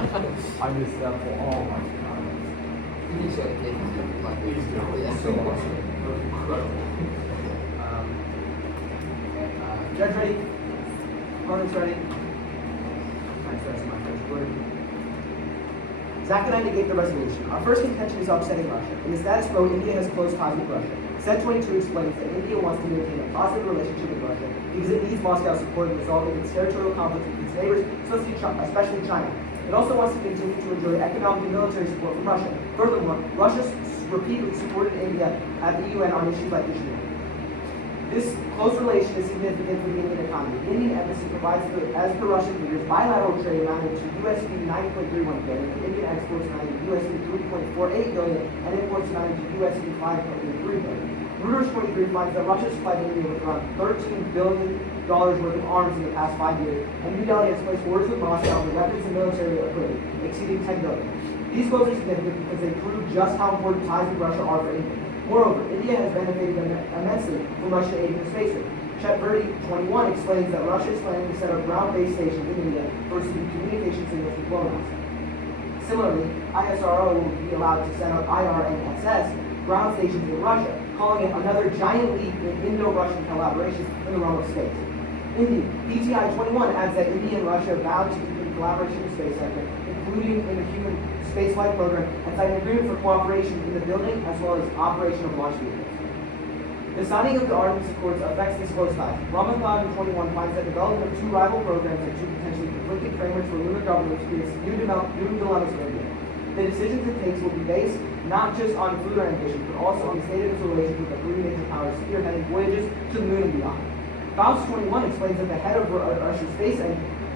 I missed that for all my time. Please do. It's so awesome. Incredible. Judge ready? Opponents ready? Nice, that's my first word. Zach and I negate the resolution. Our first contention is upsetting Russia. In the status quo, India has close ties with Russia. Set 22 explains that India wants to maintain a positive relationship with Russia because it needs Moscow's support in resolving its territorial conflicts with its neighbors, especially China. It also wants to continue to enjoy economic and military support from Russia. Furthermore, Russia repeatedly supported India at the UN on issues like Kashmir. This close relation is significant for the Indian economy. The Indian embassy provides, as per Russian leaders, bilateral trade amounting to USD 9.31 billion, and Indian exports amounting to USD 3.48 billion, and imports amounting to USD 5.83 billion. Reuters 23 finds that Russia supplied India with around $13 billion worth of arms in the past 5 years, and New Delhi has placed orders with Moscow for weapons and military equipment, exceeding $10 billion. These quotes are significant because they prove just how important ties with Russia are for India. Moreover, India has benefited immensely from Russian aid in the space race. Chet Verdi 21 explains that Russia is planning to set up ground-based stations in India for receiving communication signals from GLONASS. Similarly, ISRO will be allowed to set up IRNSS ground stations in Russia, calling it another giant leap in Indo-Russian collaboration in the realm of space. Indeed, PTI 21 adds that India and Russia vowed to deepen collaboration in the space sector, including in the human spaceflight program, and signed an agreement for cooperation in the building as well as operation of launch vehicles. The signing of the Artemis Accords affects these close ties. Ramanathan 21 finds that development of two rival programs and two potentially conflicting frameworks for lunar governments creates new dilemmas for India. The decisions it takes will be based not just on lunar ambition, but also on the state of its relations with the three major powers spearheading voyages to the moon and beyond. Faust 21 explains that the head of Russia's space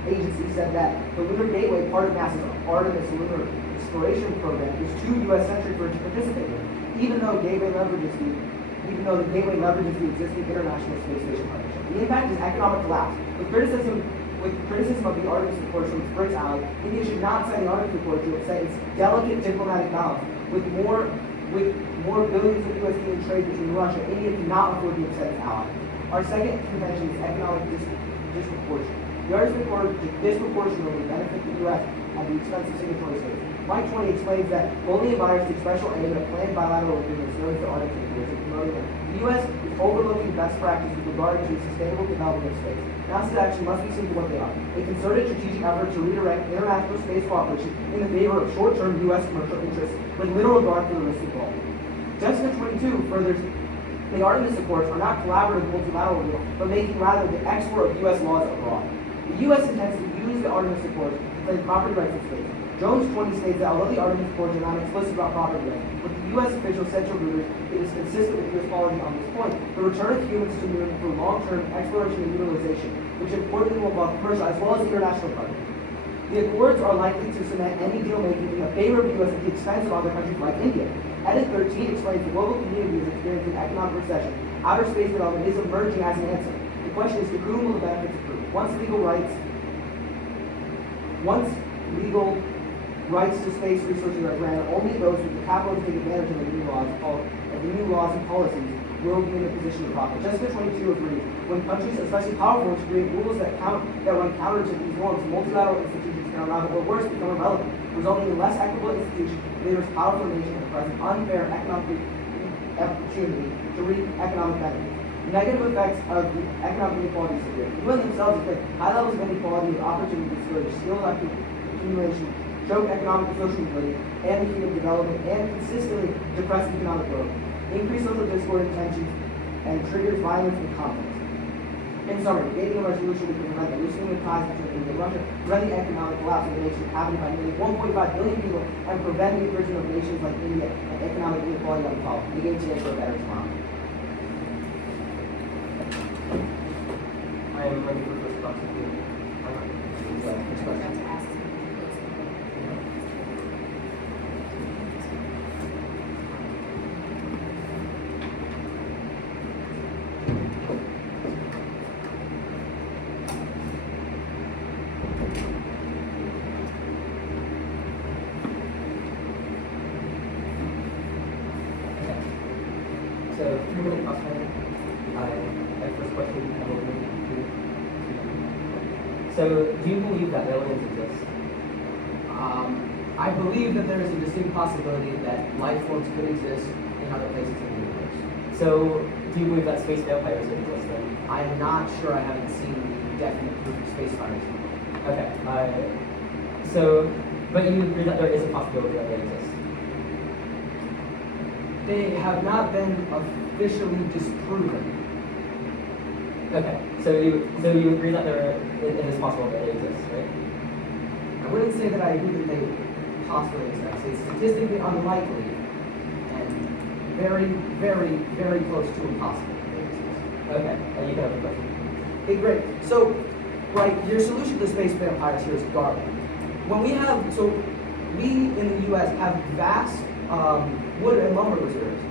agency said that the Lunar Gateway, part of NASA's Artemis lunar exploration program, is too U.S.-centric for it to participate in, even though the Gateway leverages the existing international space station partnership. The impact is economic collapse. With criticism of the Artemis Accords from its BRICS ally, India should not sign the Artemis Accords to upset its delicate diplomatic balance. With more billions of USD in trade between Russia, India cannot afford to upset its ally. Our second convention is economic disproportion. The Artemis Accord disproportionately benefit the U.S. at the expense of signatory states. Mike 20 explains that only environments take special aim at planned bilateral agreements known as the Artemis Accords and promoting them. The U.S. is overlooking best practice with regard to sustainable development of space. NASA's action must be seen for what they are: a concerted strategic effort to redirect international space cooperation in the favor of short-term U.S. commercial interests with little regard for the risks involved. Jessica 22 furthers the Artemis Accords are not collaborative multilateral deal, but making rather the export of U.S. laws abroad. The U.S. intends to use the Artemis Accords to claim property rights in space. Jones 20 states that although the Artemis Accords are not explicit about property rights, what the U.S. officials said to Reuters, it is consistent with U.S. policy on this point. The return of humans to the moon for long-term exploration and utilization, which importantly will involve commercial as well as international partners. The Accords are likely to cement any deal-making in the favor of the U.S. at the expense of other countries like India. Edit 13 explains the global community is experiencing economic recession. Outer space development is emerging as an answer. The question is, to whom will the benefits accrue? Once legal rights to space resources are granted, only those with the capital to take advantage of the new laws and policies will be in a position to profit. Jessica 22 agrees. When countries, especially powerful ones, create rules that run counter to these norms, multilateral institutions can unravel, or worse, become irrelevant, resulting in less equitable institutions, favors powerful nations and present unfair economic opportunity to reap economic benefits. Negative effects of the economic inequality is severe. The UN themselves admit high levels of inequality of opportunity discourage skill accumulation, choke economic and social mobility, and human development, and consistently depress economic growth, increase social discord and tensions, and triggers violence and conflict. In summary, debating a resolution would prevent the loosening of ties between India and Russia, prevent the economic collapse of the nation inhabited by nearly 1.5 billion people, and prevent the imprisonment of nations like India and economic inequality that will follow. Begin today for a better tomorrow. I am ready for this class. So, 3-minute question. My first question. So, do you believe that aliens exist? I believe that there is a distinct possibility that life forms could exist in other places in the universe. So, do you believe that space vampires exist then? I'm not sure. I haven't seen definite proof of space fires. Okay. But you agree that there is a possibility that they exist? They have not been officially disproven. Okay. So you agree that it is possible that they exist, right? I wouldn't say that I agree that they possibly exist. It's statistically unlikely and very, very, very close to impossible that they exist. Okay. You can have a question. Okay, great. So, right, your solution to space vampires here is garlic. When we in the U.S. have vast wood and lumber reserves.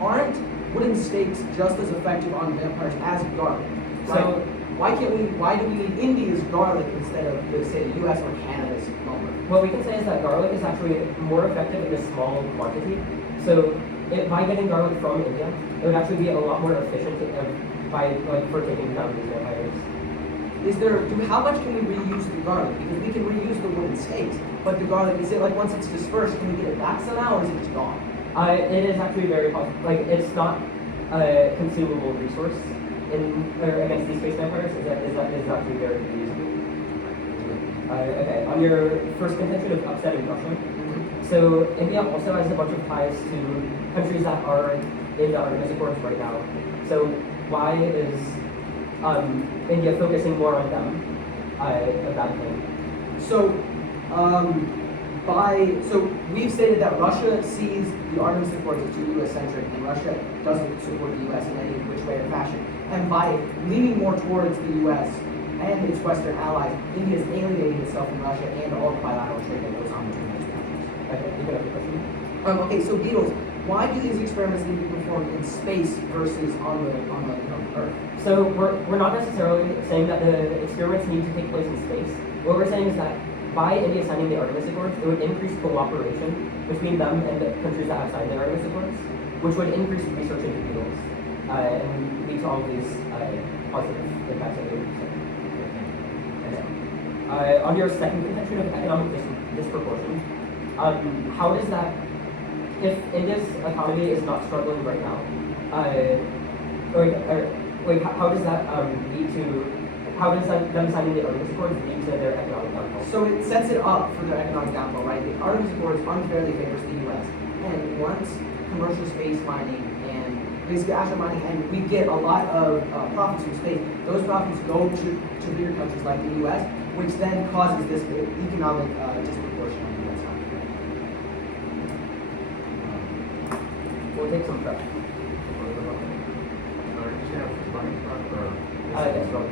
Aren't wooden stakes just as effective on vampires as garlic? Right? So why do we need India's garlic instead of, say, the U.S. or Canada's lumber? what we can say is that garlic is actually more effective in a small quantity. So by getting garlic from India, it would actually be a lot more efficient for taking down these vampires. How much can we reuse the garlic? Because we can reuse the wooden stakes, but the garlic, is it like once it's dispersed, can we get it back somehow, or is it just gone? It is actually very possible. Like, it's not a consumable resource against these space vampires. Is actually very reusable. Okay, on your first contention of upsetting Russia, so India also has a bunch of ties to countries that are in the Artemis Accords right now. So why is India focusing more on them? A bad thing. So we've stated that Russia sees the Artemis Accords as too U.S.-centric, and Russia doesn't support the U.S. in any which way or fashion. And by leaning more towards the U.S. and its Western allies, India is alienating itself from Russia and all the bilateral trade that goes on between those countries. Okay, you can have a question. Okay, so Beatles, why do these experiments need to be performed in space versus on the Earth? So we're not necessarily saying that the experiments need to take place in space. What we're saying is that by India signing the Artemis Accords, it would increase cooperation between them and the countries that have signed the Artemis Accords, which would increase research into beetles and lead to all of these positive impacts that we were saying. Okay. On your second contention of economic disproportion, how does that, if India's economy is not struggling right now, how does that lead to? How does them signing the Artemis Accords lead to their economic downfall? So it sets it up for their economic downfall, right? The Artemis Accords unfairly favors the U.S. And once commercial space mining and basically astro mining, and we get a lot of profits from space, those profits go to bigger countries like the U.S., which then causes this economic disproportion on the U.S. side. We'll take some prep. Yes, Robert.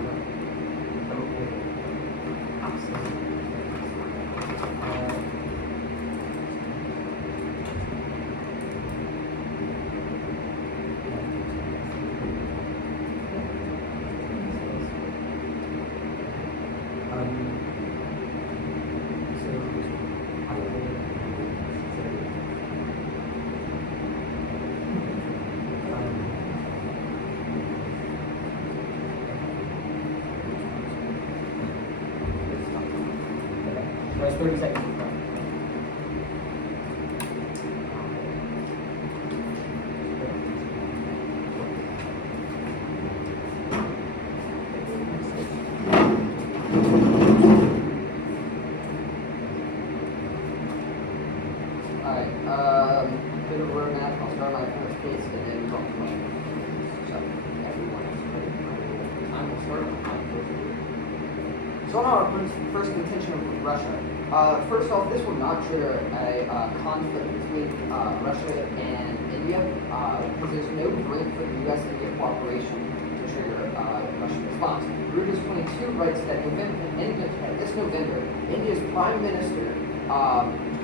There's 30 seconds. Alright, bit of a roadmap. I'll start my first case and then talk about it. So, everyone is ready. Time will start on my first. So on our first contention with Russia, first off, this will not trigger a conflict between Russia and India, because there's no break for the U.S.-India cooperation to trigger Russian response. Reuters 22 writes that this November, India's Prime Minister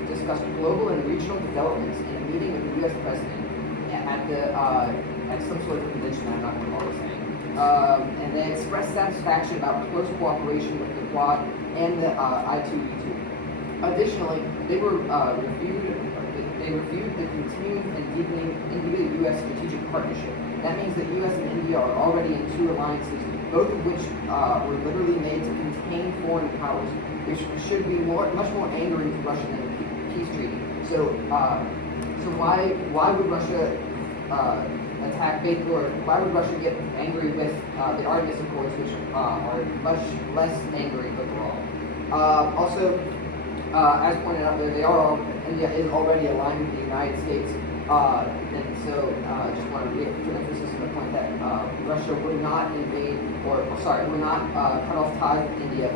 discussed global and regional developments in a meeting with the U.S. President at some sort of convention I'm not going to recall saying. And they expressed satisfaction about close cooperation with the Quad and the I2E2. Additionally, they they refute the continuing and deepening India-U.S. strategic partnership. That means that U.S. and India are already in two alliances, both of which were literally made to contain foreign powers, which should be much more angering to Russia than the peace treaty. So why would Russia attack or why would Russia get angry with the Artemis Accords, which are much less angry overall? Also, as pointed out there, India is already aligned with the United States, and so just want to put emphasis on the point that Russia would not invade, would not cut off ties with India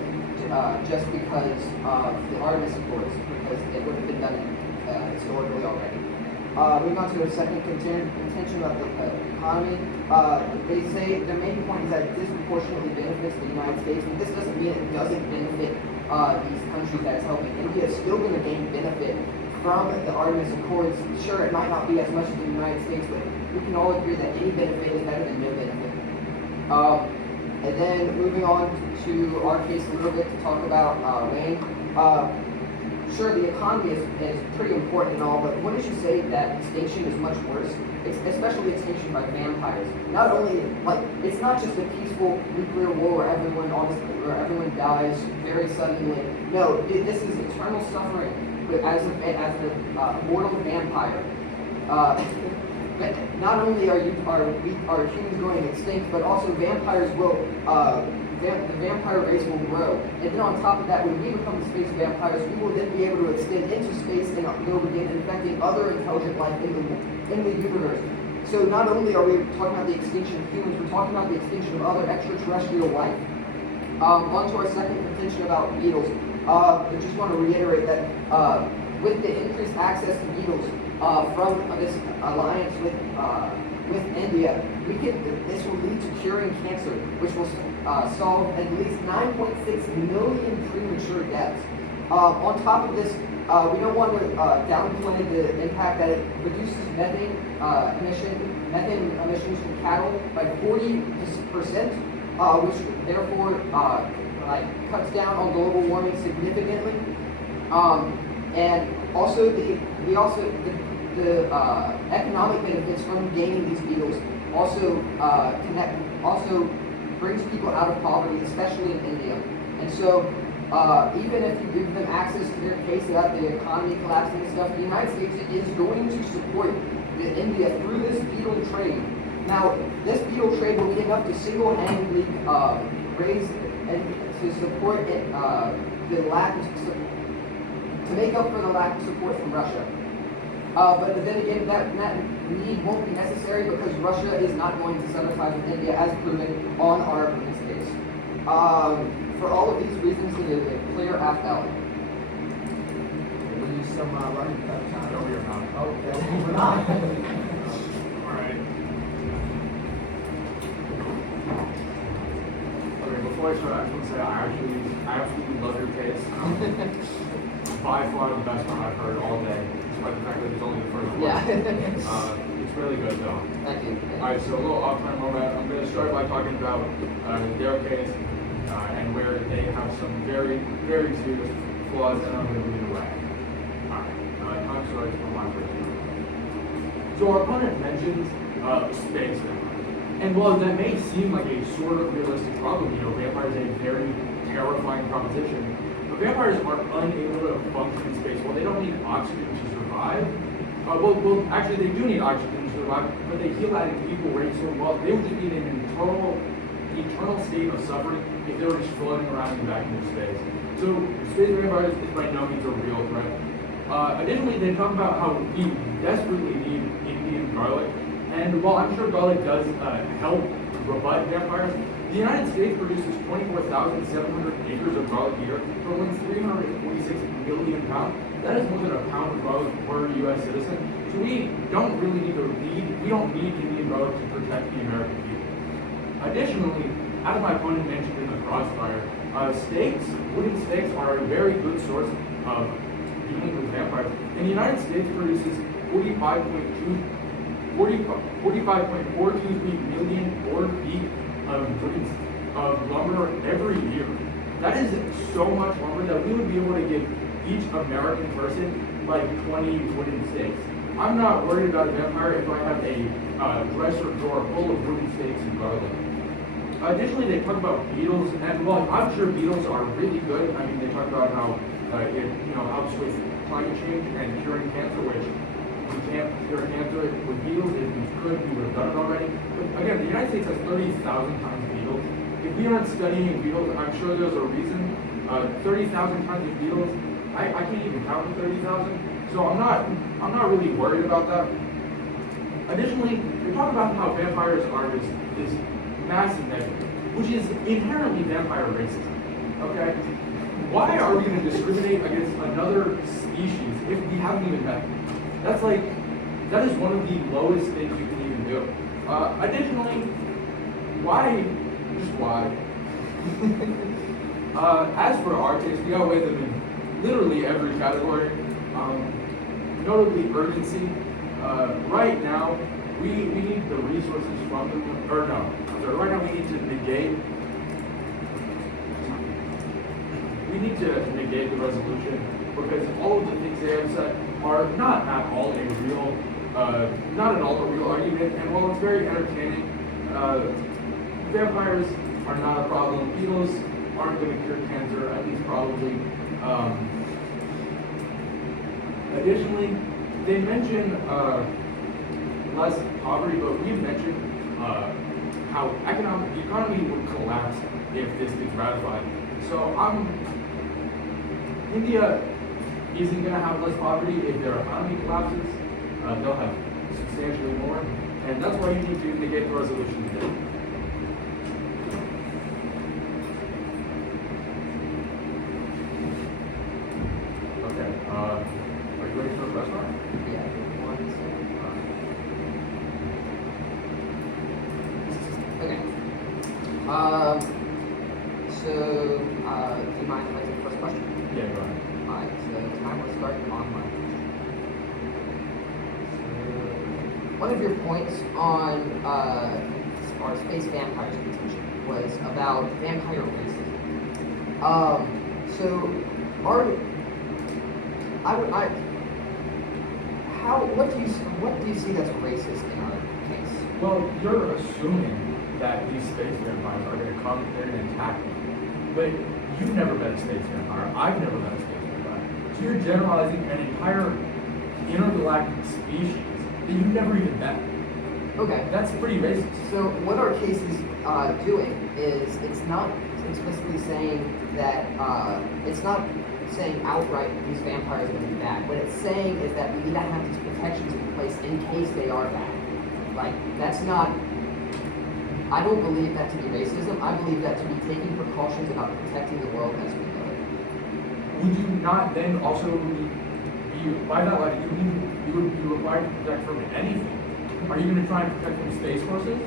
just because of the Artemis Accords, because it would have been done historically already. Moving on to the second contention about the economy, they say their main point is that it disproportionately benefits the United States, but this doesn't mean it doesn't benefit these countries that it's helping. India is still going to gain benefit from the Artemis Accords. Sure, it might not be as much as the United States, but we can all agree that any benefit is better than no benefit. And then moving on to our case a little bit to talk about rain. Sure, the economy is pretty important and all, but wouldn't you say that extinction is much worse? Especially extinction by vampires. Not only, it's not just a peaceful nuclear war where everyone dies very suddenly. No, this is eternal suffering as a mortal vampire. But not only are humans going extinct, but also vampires will the vampire race will grow. And then on top of that, when we become space vampires, we will then be able to extend into space and go begin infecting other intelligent life in the universe. So not only are we talking about the extinction of humans, we're talking about the extinction of other extraterrestrial life. On to our second contention about beetles. I just want to reiterate that with the increased access to beetles from this alliance with India, this will lead to curing cancer, which will solve at least 9.6 million premature deaths. On top of this, we don't want to downplay the impact that it reduces methane emissions from cattle by 40%, which therefore cuts down on global warming significantly. And also the economic benefits from gaining these beetles also brings people out of poverty, especially in India. And so even if you give them access to their case about the economy collapsing and stuff, the United States is going to support India through this beetle trade. Now, this beetle trade will be enough to single-handedly raise and to support it, to make up for the lack of support from Russia. But then again, that need won't be necessary because Russia is not going to sever ties with India, as proven on our opponent's case. For all of these reasons, it is a clear FL. We'll use some running time. No, we are not. Oh, okay. We're not. All right. Okay, before I start, I just want to say I absolutely love your case. By far the best one I've heard all day, despite the fact that it's only the first one. Yeah. It's really good though. Thank you. All right, so a little off-time moment. I'm going to start by talking about their case and where they have some very, very serious flaws, and I'm going to lead away. All right, time starts from my perspective. So our opponent mentions space vampires. And while that may seem like a sort of realistic problem, vampires are a very terrifying proposition. But vampires are unable to function in space. Well, they don't need oxygen to survive. Well, actually, they do need oxygen to survive, but they heal at an equal rate. So, well, they would just be in an eternal state of suffering if they were just floating around in the vacuum of space. So, space vampires is by no means a real threat. Additionally, they talk about how we desperately need Indian garlic. And while I'm sure garlic does help rebut vampires, the United States produces 24,700 acres of garlic a year for only 346 million pounds. That is more than a pound of garlic per U.S. citizen. So we don't really need Indian garlic to protect the American people. Additionally, as my opponent mentioned in the crossfire, wooden stakes are a very good source of dealing with vampires. And the United States produces 45.43 million board feet of lumber every year. That is so much lumber that we would be able to give each American person like 20 wooden stakes. I'm not worried about a vampire if I have a dresser drawer full of wooden stakes and garlic. Additionally, they talk about beetles, and well, I'm sure beetles are really good. I mean, they talk about how it helps with climate change and curing cancer, which we can't cure cancer with beetles. If we could, we would have done it already. But again, the United States has 30,000 kinds of beetles. If we aren't studying beetles, I'm sure there's a reason. 30,000 kinds of beetles. I can't even count the 30,000. So I'm not really worried about that. Additionally, they talk about how vampires are this massive negative, which is inherently vampire racism. Okay? Why are we going to discriminate against another species if we haven't even met them? That is one of the lowest things you can even do. Additionally, why? As for our taste, we outweigh them in literally every category. Notably urgency. Right now, we need the resources from them, or no, right now we need to negate the resolution because all of the things they have said are not at all a real argument, and while it's very entertaining, vampires are not a problem. Beetles aren't going to cure cancer, at least probably. Additionally, they mention less poverty, but we mentioned how the economy would collapse if this gets ratified. So India isn't going to have less poverty if their economy collapses. They'll have substantially more, and that's why you need to negate the resolution today. Okay, are you ready for the restaurant? Yeah. Okay. Do you mind if I take the first question? Yeah, go ahead. Alright, so time will start on my. One of your points on our space vampires contention was about vampire racism. What do you see that's racist in our case? Well, you're assuming that these space vampires are going to come here and attack me. But you've never met a space vampire. I've never met a space vampire. So you're generalizing an entire intergalactic species that you've never even met. Okay. That's pretty racist. So what our case is doing is it's not explicitly saying that it's not saying outright that these vampires are going to be bad. What it's saying is that we need to have these protections in place in case they are bad. Like that's not. I don't believe that to be racism. I believe that to be taking precautions about protecting the world as we know it. Would you not then also be by that logic? You would be required to protect from anything. Are you going to try and protect from space forces?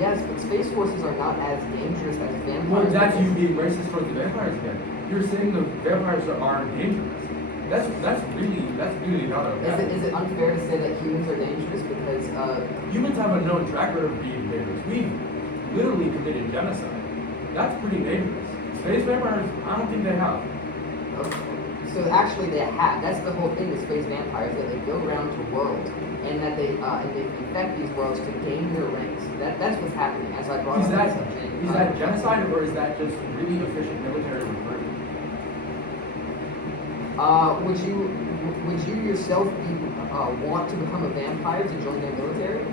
Yes, but space forces are not as dangerous as vampires. Well, that's you being racist towards the vampires again. You're saying the vampires are dangerous. That's really not okay. Is it unfair to say that humans are dangerous because humans have a known track record of being dangerous? We've literally committed genocide. That's pretty dangerous. Space vampires, I don't think they have. So actually they have. That's the whole thing with space vampires, that they go around to worlds and that they infect these worlds to gain their ranks. That's what's happening. As I brought Is up. that genocide or is that just really efficient military recruiting? Would you yourself want to become a vampire to join their military?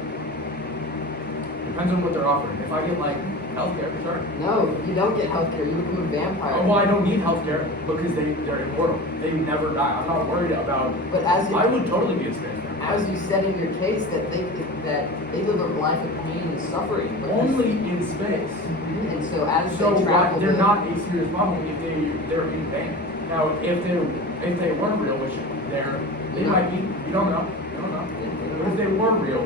Depends on what they're offering. If I get like healthcare, sure. No, you don't get healthcare. You become a vampire. Oh, well, I don't need healthcare because they're immortal. They never die. I'm not worried about. But I would totally be a space vampire. As you said in your case, that they live a life of pain and suffering. Only in space. Mm-hmm. And so as So they travel, they're not a serious problem if they're in pain. Now, if they weren't real, which they might be. You don't know. But if they were real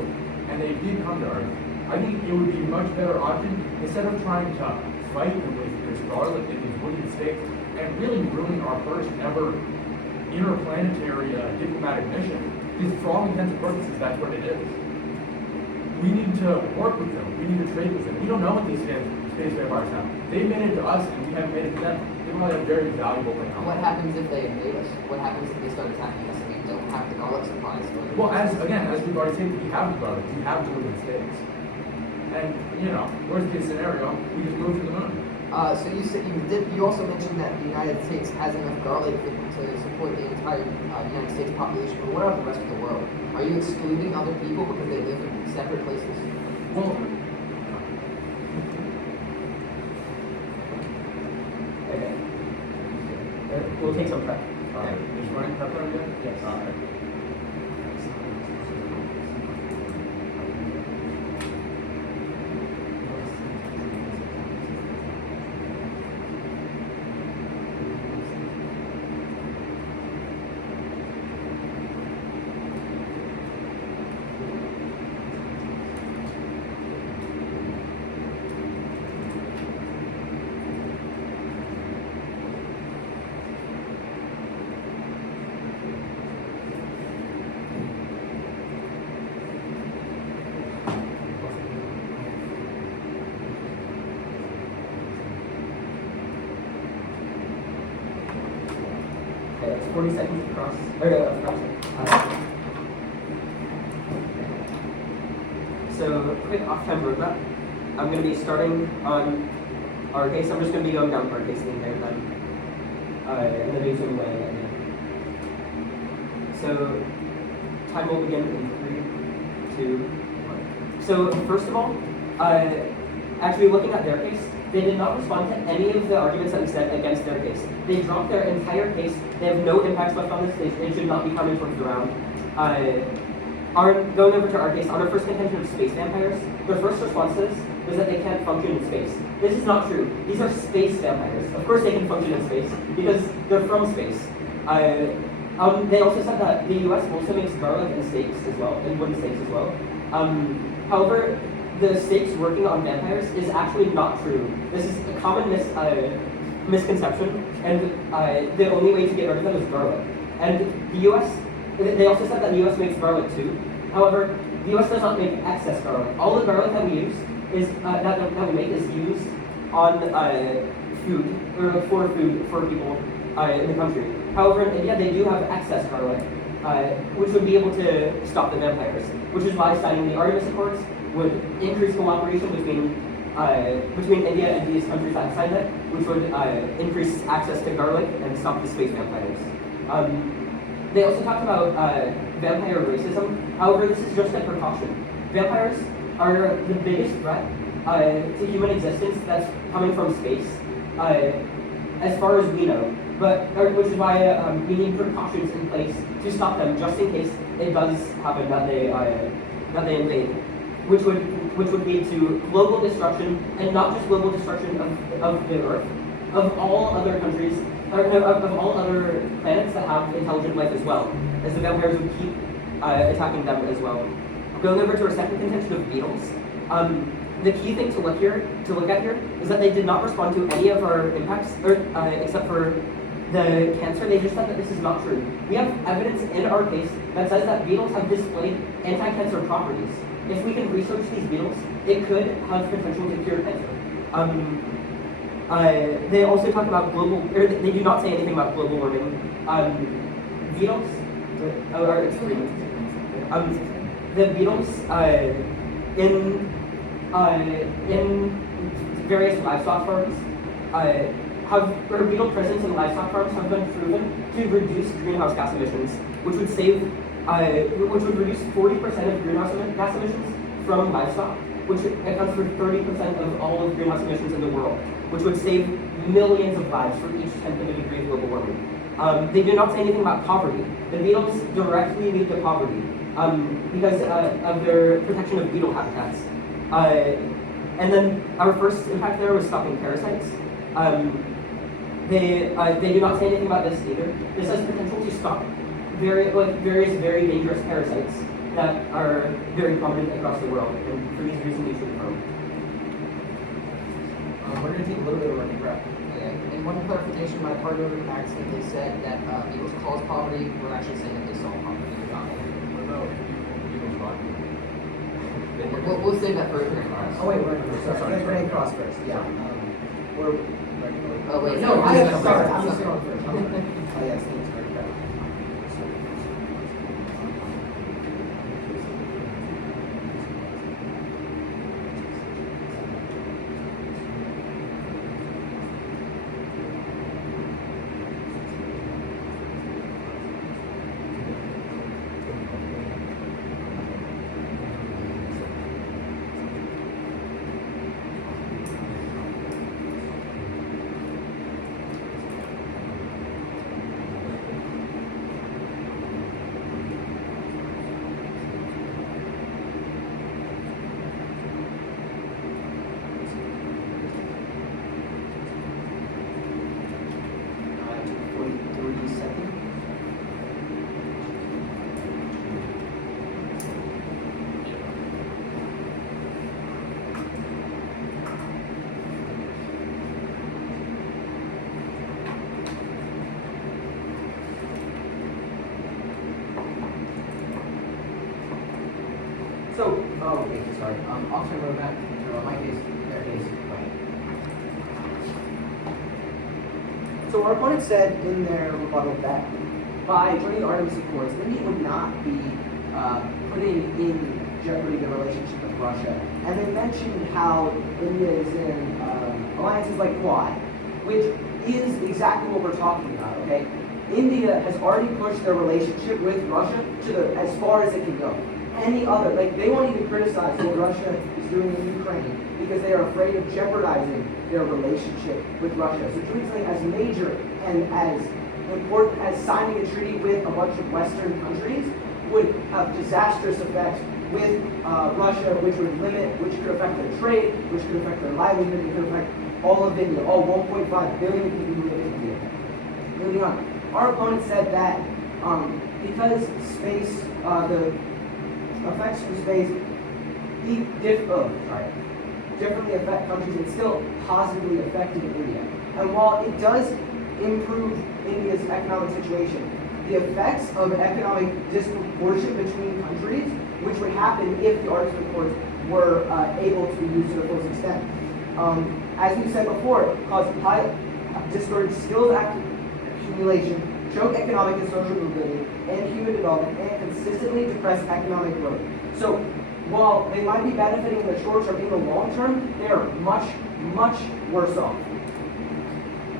and they did come to Earth, I think it would be a much better option instead of trying to fight with this garlic and these wooden stakes and really ruin our first ever interplanetary diplomatic mission. Because for all intents and purposes, that's what it is. We need to work with them. We need to trade with them. We don't know what these space vampires have. They made it to us, and we haven't made it to them. They probably have very valuable technology. What happens if they invade us? What happens if they start attacking us and we don't have the garlic supplies? Well, as we've already said, we have the garlic, we have the moving states. And, worst case scenario, we just move to the moon. So you also mentioned that the United States has enough garlic to support the entire United States population, but what about the rest of the world? Are you excluding other people because they live in separate places? Well, Okay. We'll take some prep. is running pepper again? Yes. Alright. Okay, it's 40 seconds to cross. So, quick off-time roadmap. I'm going to be starting on our case. I'm just going to be going down our case the entire time. And then doing some weighing at the end. So, time will begin in 3, 2, 1. So, first of all, actually looking at their case, they did not respond to any of the arguments that we said against their case. They dropped their entire case. They have no impacts left on this. It should not be coming towards the round. Going over to our case, on our first contention of space vampires, their first response to this was that they can't function in space. This is not true. These are space vampires. Of course they can function in space because they're from space. They also said that the US also makes garlic and steaks as well, and wooden steaks as well. However, the steaks working on vampires is actually not true. This is a common misconception, and the only way to get rid of them is garlic. And the US, they also said that the US makes garlic too. However, the US does not make excess garlic. All the garlic that we use is that we make is used on food or for food for people in the country. However, in India they do have excess garlic, which would be able to stop the vampires. Which is why signing the Artemis Accords would increase cooperation between India and these countries that signed it, which would increase access to garlic and stop the space vampires. They also talked about vampire racism. However, this is just a precaution. Vampires are the biggest threat to human existence that's coming from space, as far as we know. Which is why we need precautions in place to stop them, just in case it does happen that they invade, which would lead to global destruction, and not just global destruction of the Earth, of all other countries, or of all other planets that have intelligent life as well, as the vampires would keep attacking them as well. Going over to our second contention of beetles, the key thing to look at here is that they did not respond to any of our impacts, except for the cancer. They just said that this is not true. We have evidence in our case that says that beetles have displayed anti-cancer properties. If we can research these beetles, it could have potential to cure cancer. They also talk about they do not say anything about global warming. Beetles are extreme. The beetles in various livestock farms beetle presence in livestock farms have been proven to reduce greenhouse gas emissions, which would reduce 40% of greenhouse gas emissions from livestock, which accounts for 30% of all of greenhouse emissions in the world, which would save millions of lives for each tenth of a degree of global warming. They do not say anything about poverty. The beetles directly lead to poverty because of their protection of beetle habitats. And then our first impact there was stopping parasites. They do not say anything about this either. This has potential to stop various very dangerous parasites that are very prominent across the world, and for these reasons we should know. We're going to take a little bit of running prep. Okay. And one clarification, my partner accidentally said that beetles cause poverty. We're actually saying that they solve poverty. Oh wait, we're going to cross first. Yeah. We're Oh wait, No, I have to start. sorry. I'm just going first. I'm sorry. Oh yes, thanks for that. So, oh, okay, sorry. I'll turn over back. No, my case, their case, right. So our opponent said in their rebuttal that by joining the Artemis Accords, India would not be putting in jeopardy the relationship with Russia. And they mentioned how India is in alliances like Quad, which is exactly what we're talking about, okay? India has already pushed their relationship with Russia to as far as it can go. Any other, like they won't even criticize what Russia is doing in Ukraine because they are afraid of jeopardizing their relationship with Russia. So doing something as major and as important as signing a treaty with a bunch of Western countries would have disastrous effects with Russia, which would limit, which could affect their trade, which could affect their livelihood, it could affect all of India, all 1.5 billion people who live in India. Moving on. Our opponent said that because space, the effects from space differently affect countries, it's still positively affecting India. And while it does improve India's economic situation, the effects of economic disproportion between countries, which would happen if the Artemis Accords were able to be used to the fullest extent. As we said before, cause discourage skills accumulation, choke economic and social mobility, and human development, and consistently depress economic growth. So, while they might be benefiting in the short term, in the long term, they are much, much worse off.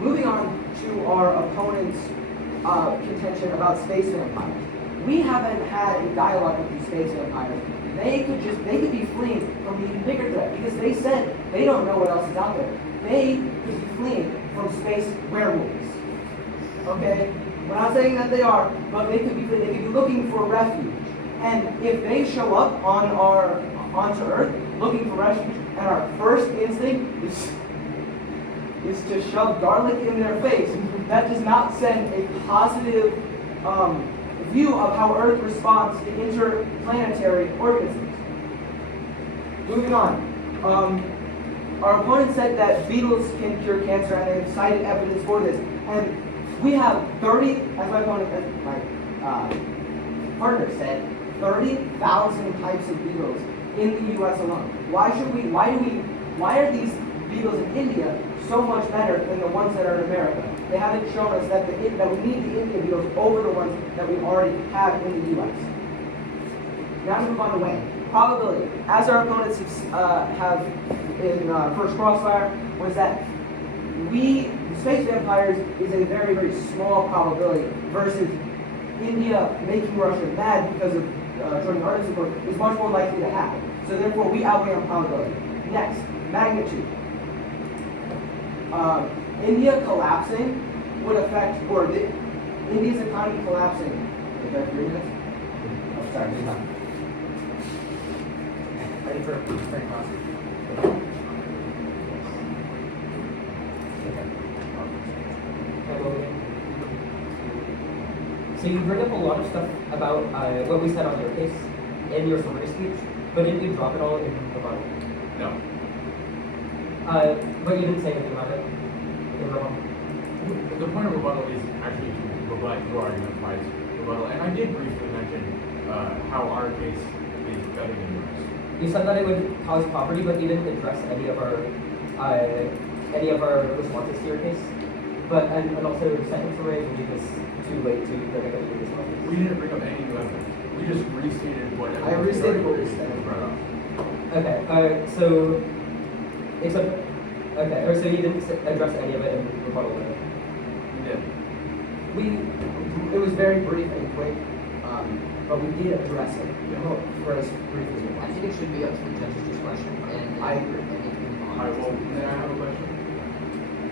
Moving on to our opponent's contention about space vampires. We haven't had a dialogue with these space vampires. They could be fleeing from the even bigger threat because they said they don't know what else is out there. They could be fleeing from space werewolves. Okay? We're not saying that they are, but they could be looking for refuge. And if they show up onto Earth looking for refuge, and our first instinct is to shove garlic in their face, that does not send a positive view of how Earth responds to interplanetary organisms. Moving on. Our opponent said that beetles can cure cancer, and they have cited evidence for this. And we have 30, as my partner said, 30,000 types of beetles in the U.S. alone. Why are these beetles in India so much better than the ones that are in America? They haven't shown us that we need the Indian beetles over the ones that we already have in the U.S. Now to move on to Wayne. Probability, as our opponents have in First Crossfire, was that space vampires is a very, very small probability versus India making Russia mad because of joining the Artemis Accord is much more likely to happen. So therefore, we outweigh on probability. Next, magnitude. India collapsing would affect, India's economy collapsing. Is that 3 minutes? Oh, sorry, good enough. Ready for very fast. So you bring up a lot of stuff about what we said on your case in your summary speech, but didn't you drop it all in the bottom? No. But you didn't say anything about it in rebuttal. The point of rebuttal is actually to rebut your argument by rebuttal, and I did briefly mention how our case is better than yours. You said that it would cause poverty, but you didn't address any of our any of our responses to your case. But and also second story, I believe is too late to bring up any new responses. We didn't bring up any new evidence. We just restated what I restated what we was said. brought up. Okay, so except okay, or so you didn't address any of it in rebuttal. Then. We did. It was very brief and quick, but we did address it. Well, for as brief as it I was. think it should be up to the judge's discretion, and I agree. and it can be on. Alright, well, then I have a question.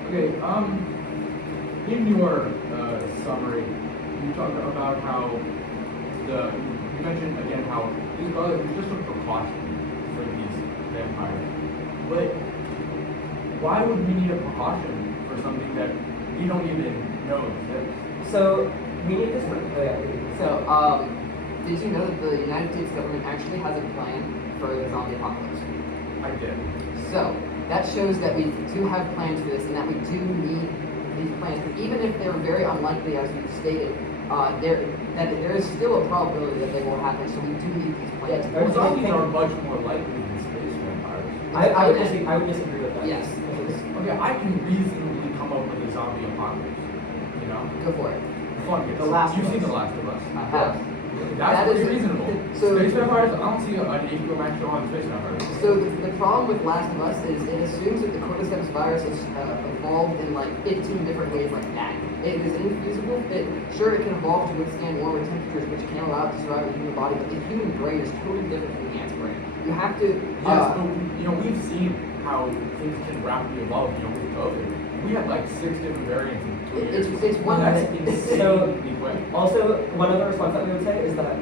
Okay, in your summary, you talked about how you mentioned again how these brothers were just a precaution for these vampires. But why would we need a precaution for something that we don't even know exists? So we need this. So, did you know that the United States government actually has a plan for the zombie apocalypse? I did. So, that shows that we do have plans for this and that we do need these plans. But even if they're very unlikely, as you stated, there is still a probability that they will happen, so we do need these plans. Yeah, Well, zombies are much more likely than space vampires. I would disagree with that. Yes. Okay, I can reasonably come up with a zombie apocalypse. You know? Go for it. Fuck it. The Last You've of seen Us. The Last of Us. I have. That's That pretty is- reasonable. so- Space vampires, I don't see an HBO Max show on space vampires. So the problem with Last of Us is it assumes that the cordyceps virus has evolved in like 15 different ways like that. It is infeasible. Sure, it can evolve to withstand warmer temperatures, which can allow it to survive in the human body, but the human brain is totally different from the ant's brain. You have to... Yes, but we've seen how things can rapidly evolve. With COVID, we had like 6 different variants in 2 years. It's one That's that- insane. So- Anyway. Also, one other response that we would say is that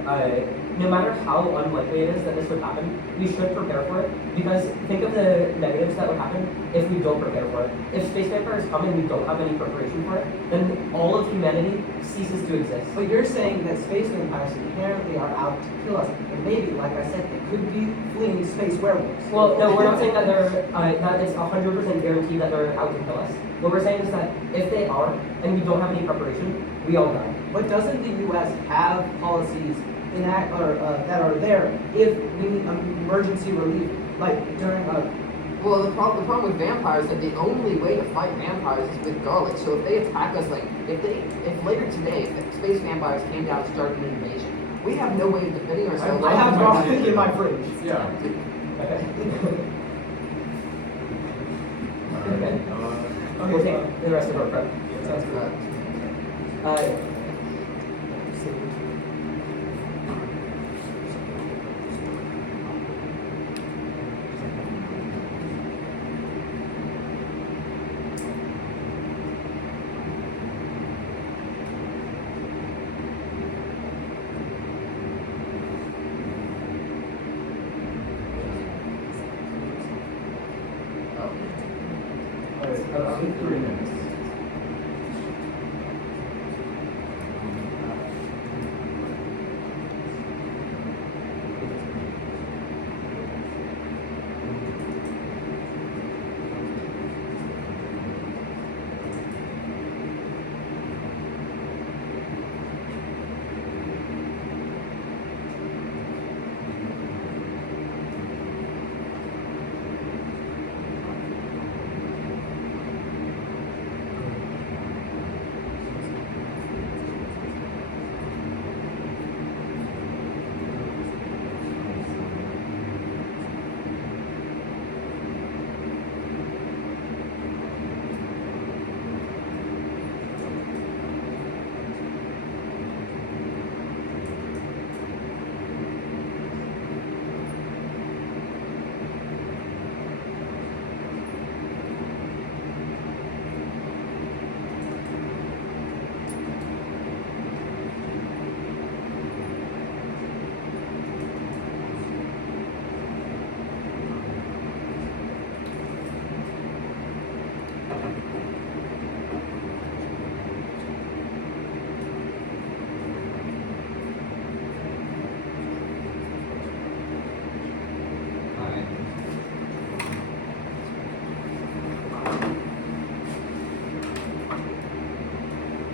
no matter how unlikely it is that this would happen, we should prepare for it. Because think of the negatives that would happen if we don't prepare for it. If space vampires come and we don't have any preparation for it, then all of humanity ceases to exist. But you're saying that space vampires inherently are out to kill us, and maybe, like I said, they could be fleeing space werewolves. Well, no, we're not saying that that it's 100% guaranteed that they're out to kill us. What we're saying is that if they are, and we don't have any preparation, we all die. But doesn't the U.S. have policies that are there if we need emergency relief, like during a... Well, the problem with vampires is that the only way to fight vampires is with garlic. So if they attack us, like, if later today, if space vampires came down and started an invasion, we have no way of defending ourselves. I have garlic in my fridge. Yeah. Okay. Alright. We'll take the rest of our prep. Sounds good. I'll take 3 minutes.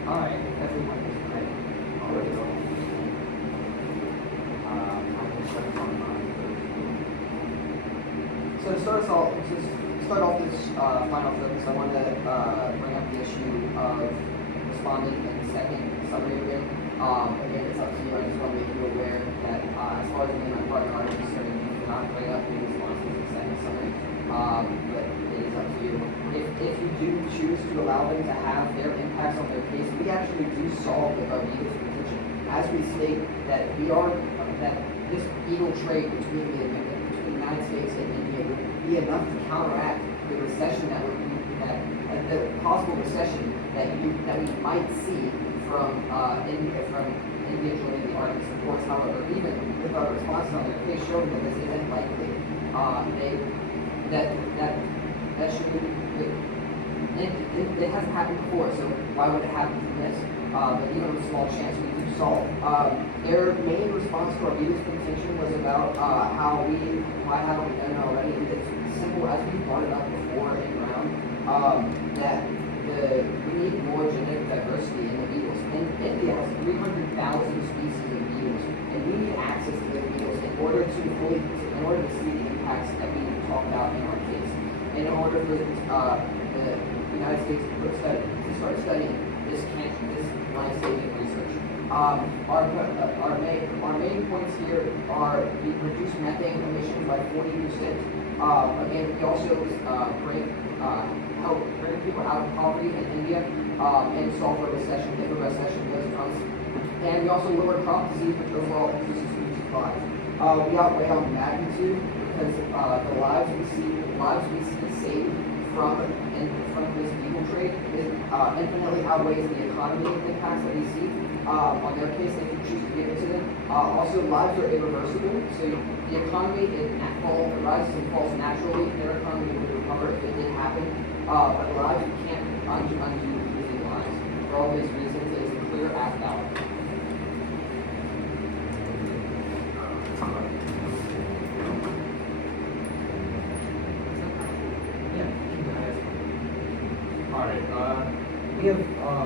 Alright, everyone is ready. Already go. I will start on mine. So to start us start off this final focus, I want to bring up the issue of responding in the second summary again. Again, it's up to you. I just want to make you aware that as far as me and my partner are concerned, you cannot bring up any responses in the second summary. But it is up to you. If you do choose to allow them to have their impacts on their case, we actually do solve the Eagles contention. As we state that that this illegal trade between the United States and India would be enough to counteract the recession the possible recession that we might see from India joining the Arctic supports. However, even with our responses on their case showing that this isn't likely, that should it hasn't happened before, so why would it happen from this? But even with a small chance, we do solve. Their main response to our Beatles contention was about why haven't we done it already? And it's simple, as we brought it up before in round, that we need more genetic diversity in the beetles. And India has 300,000 species of beetles, and we need access to those beetles in order to see the impacts that we talk about in our case. And in order for the United States to start studying this life-saving research. Our main points here are we reduce methane emissions by 40%. Again, we also help bring people out of poverty in India and solve for recession if a recession does come. And we also lower crop disease, which overall increases food supply. We outweigh on magnitude because the lives we see saved from this legal trade infinitely outweighs the economy impacts that we see. On their case, they can choose to give it to them. Also, lives are irreversible, so the economy rises and falls naturally. Their economy would recover if it did happen, but lives you can't undo losing lives. For all these reasons, it is a clear act out.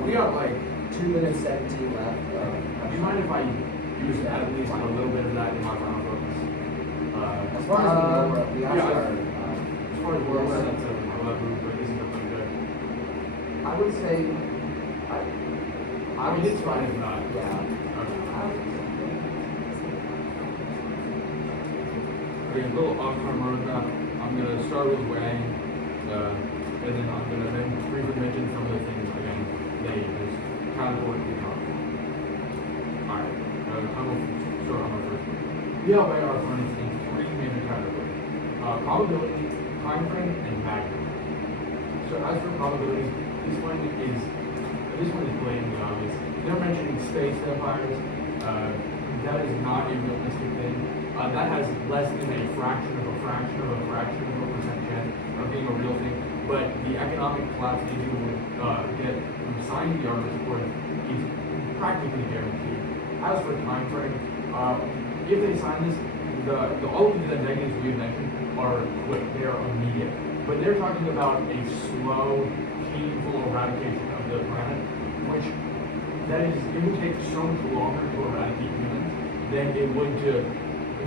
We have like 2 minutes 17 left. Do you mind if I use at least a little bit of that in my final focus? As far as we actually are. As far as world sense of but isn't it pretty good? I would say, I mean, it's fine if not. Yeah. Okay, a little off-time roadmap. I'm going to start with weighing, and then I'm going to then briefly mention some of the things again they use categorically wrong. Alright, I'm going to start on my first one. We outweigh our opponents in 3 major categories: probability, time frame, and magnitude. So as for probabilities, this one is blatantly obvious. They're mentioning space empires. That is not a realistic thing. That has less than a fraction of a percent chance of being a real thing. But the economic collapse India would get from signing the Artemis Accord is practically guaranteed. As for time frame, if they sign this, all of the negatives we mentioned are quick. They are immediate. But they're talking about a slow, painful eradication of the planet, which it would take so much longer to eradicate humans than it would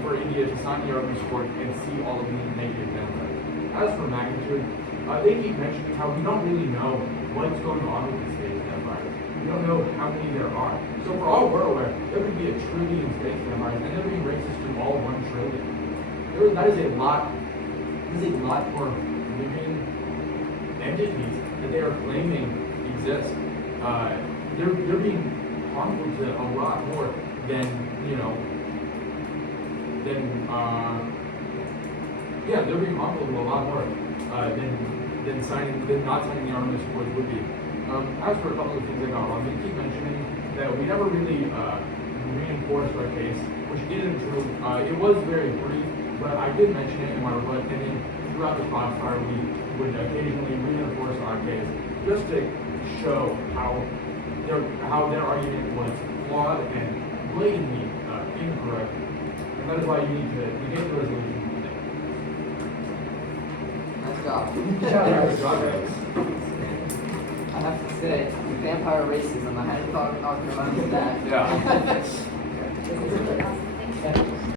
for India to sign the Artemis Accord and see all of these negative benefits. As for magnitude, they keep mentioning how we don't really know what's going on with the space empires. We don't know how many there are. So for all we're aware, there could be 1 trillion space empires, and they're being racist to all 1 trillion. That is a lot. This is a lot more living entities that they are claiming exist. They're being harmful to a lot more than they're being harmful to a lot more than not signing the Artemis Accords would be. As for a couple of things I got wrong, they keep mentioning that we never really reinforced our case, which isn't true. It was very brief, but I did mention it in my rebut, and then throughout the crossfire we would occasionally reinforce our case just to show how their argument was flawed and blatantly incorrect. And that is why you need to get the resolution today. Nice job. Good job, guys. I have to say, vampire racism, I had to talk about that. Yeah.